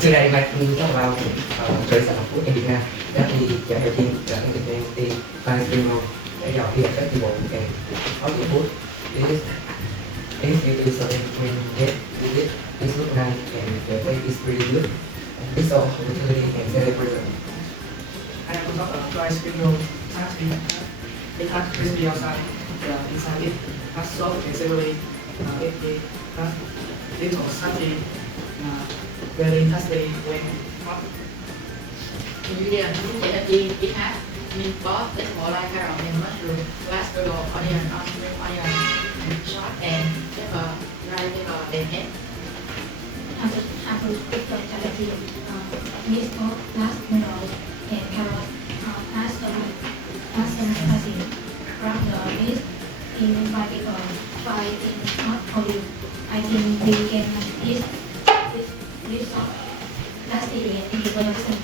Từ này mà trong vào khởi sản của em Việt Nam đó thì chả hiểu chi là cái Việt Nam thì phải tìm một cái dòng hiện các bộ cái có những bút this is so when get with it this look nice and the way is pretty good and this all opportunity and celebration. I have got a dry sprinkle taxi. It has crispy outside, inside it has soft and savory. It has little salty, very tasty when hot. Ingredient cũng chỉ là chiên, it has mint broth, vegetable like carrot and mushroom, glass noodle, onion, onion, salt and pepper, dry pepper and egg. Has a different variety mixed of glass noodle and carrot. Has some spicy. Wrap the meat in white pepper, fry in hot olive. I think we can eat this sauce. Lastly, 80%